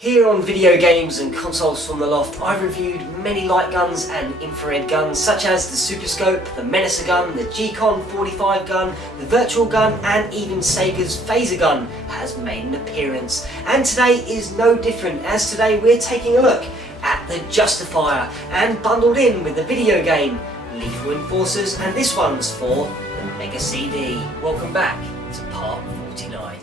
Here on Video Games and Consoles from the Loft, I've reviewed many light guns and infrared guns such as the Super Scope, the Menacer gun, the G-Con 45 gun, the Virtual gun, and even Sega's Phaser gun has made an appearance. And today is no different, as today we're taking a look at the Justifier, and bundled in with the video game Lethal Enforcers, and this one's for the Mega CD. Welcome back to part 49.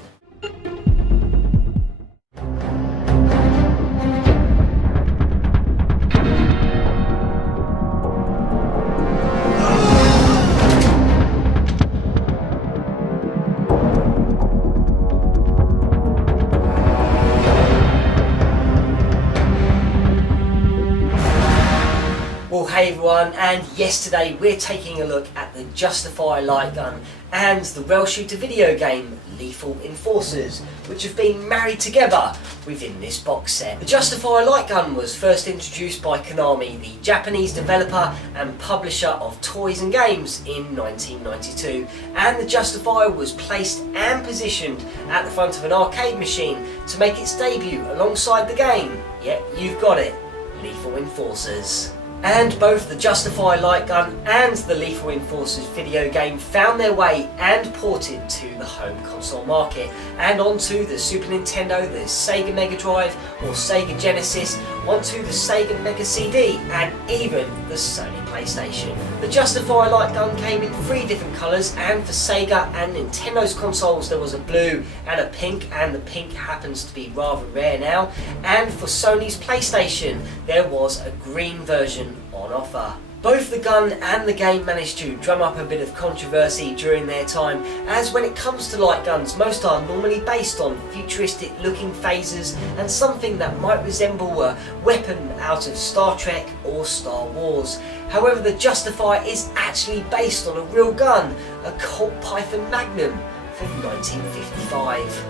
Well, hey everyone, and yes, today we're taking a look at the Justifier light gun and the rail shooter video game Lethal Enforcers, which have been married together within this box set. The Justifier light gun was first introduced by Konami, the Japanese developer and publisher of toys and games, in 1992, and the Justifier was placed and positioned at the front of an arcade machine to make its debut alongside the game. Yep, you've got it, Lethal Enforcers. And both the Justifier light gun and the Lethal Enforcers video game found their way and ported to the home console market and onto the Super Nintendo, the Sega Mega Drive or Sega Genesis, onto the Sega Mega CD, and even the Sony PlayStation. The Justifier light gun came in 3 different colours, and for Sega and Nintendo's consoles there was a blue and a pink, and the pink happens to be rather rare now, and for Sony's PlayStation there was a green version on offer. Both the gun and the game managed to drum up a bit of controversy during their time, as when it comes to light guns, most are normally based on futuristic looking phasers and something that might resemble a weapon out of Star Trek or Star Wars. However, the Justifier is actually based on a real gun, a Colt Python Magnum from 1955.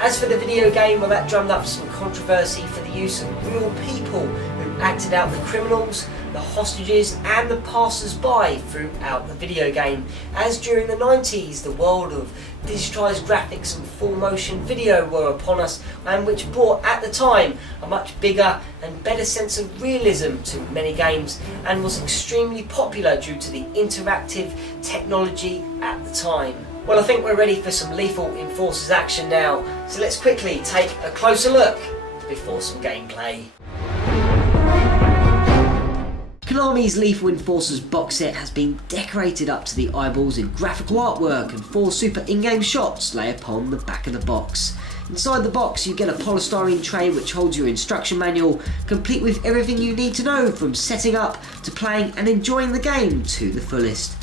As for the video game, well, that drummed up some controversy for the use of real people who acted out the criminals, the hostages and the passers-by throughout the video game, as during the 90s the world of digitised graphics and full motion video were upon us, and which brought at the time a much bigger and better sense of realism to many games, and was extremely popular due to the interactive technology at the time. Well, I think we're ready for some Lethal Enforcers action now, so let's quickly take a closer look before some gameplay. Konami's Lethal Enforcers box set has been decorated up to the eyeballs in graphical artwork, and 4 super in-game shots lay upon the back of the box. Inside the box you get a polystyrene tray which holds your instruction manual, complete with everything you need to know from setting up to playing and enjoying the game to the fullest.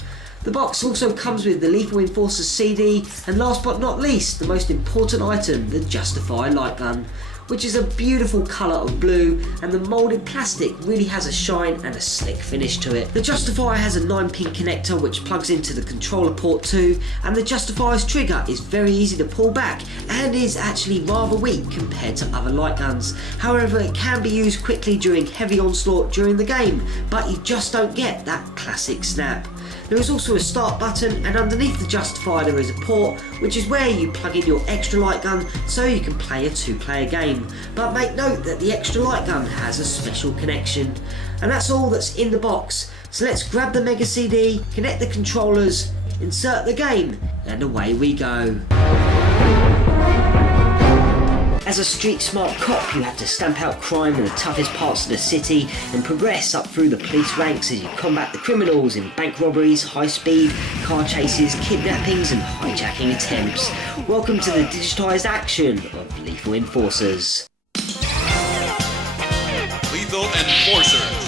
The box also comes with the Lethal Enforcers CD, and last but not least, the most important item, the Justifier light gun, which is a beautiful colour of blue, and the moulded plastic really has a shine and a slick finish to it. The Justifier has a 9-pin connector which plugs into the controller port too, and the Justifier's trigger is very easy to pull back and is actually rather weak compared to other light guns. However, it can be used quickly during heavy onslaught during the game, but you just don't get that classic snap. There is also a start button, and underneath the Justifier there is a port, which is where you plug in your extra light gun so you can play a 2-player game. But make note that the extra light gun has a special connection. And that's all that's in the box. So let's grab the Mega CD, connect the controllers, insert the game, and away we go. As a street smart cop, you have to stamp out crime in the toughest parts of the city and progress up through the police ranks as you combat the criminals in bank robberies, high speed, car chases, kidnappings and hijacking attempts. Welcome to the digitised action of Lethal Enforcers. Lethal Enforcers.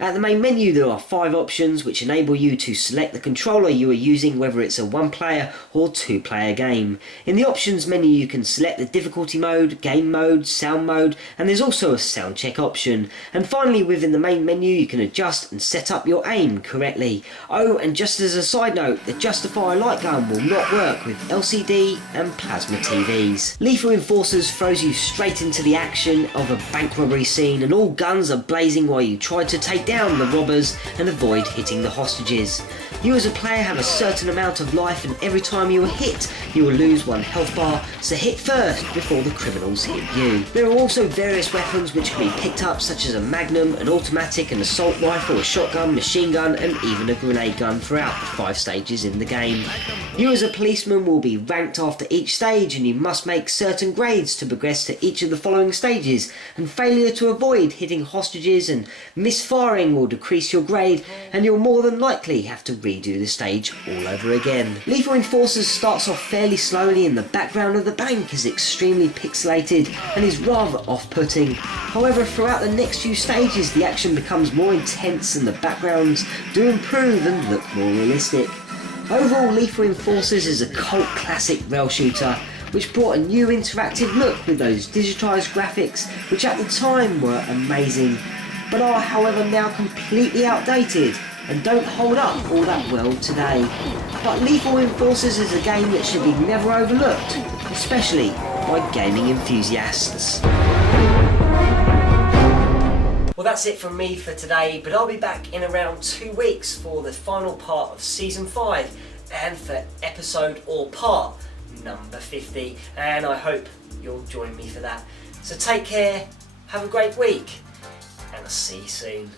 At the main menu there are 5 options which enable you to select the controller you are using, whether it's a 1-player or 2-player game. In the options menu you can select the difficulty mode, game mode, sound mode, and there's also a sound check option. And finally, within the main menu you can adjust and set up your aim correctly. Oh, and just as a side note, the Justifier light gun will not work with LCD and plasma TVs. Lethal Enforcers throws you straight into the action of a bank robbery scene, and all guns are blazing while you try to take down down the robbers and avoid hitting the hostages. You as a player have a certain amount of life, and every time you are hit, you will lose 1 health bar, so hit first before the criminals hit you. There are also various weapons which can be picked up, such as a magnum, an automatic, an assault rifle, a shotgun, machine gun, and even a grenade gun throughout the 5 stages in the game. You as a policeman will be ranked after each stage, and you must make certain grades to progress to each of the following stages, and failure to avoid hitting hostages and misfiring will decrease your grade, and you'll more than likely have to redo the stage all over again. Lethal Enforcers starts off fairly slowly, and the background of the bank is extremely pixelated and is rather off-putting. However, throughout the next few stages the action becomes more intense and the backgrounds do improve and look more realistic. Overall, Lethal Enforcers is a cult classic rail shooter which brought a new interactive look with those digitised graphics which at the time were amazing, but are however now completely outdated and don't hold up all that well today. But Lethal Enforcers is a game that should be never overlooked, especially by gaming enthusiasts. Well, that's it from me for today, but I'll be back in around 2 weeks for the final part of Season 5 and for episode or part number 50, and I hope you'll join me for that. So take care, have a great week, and I'll see you soon.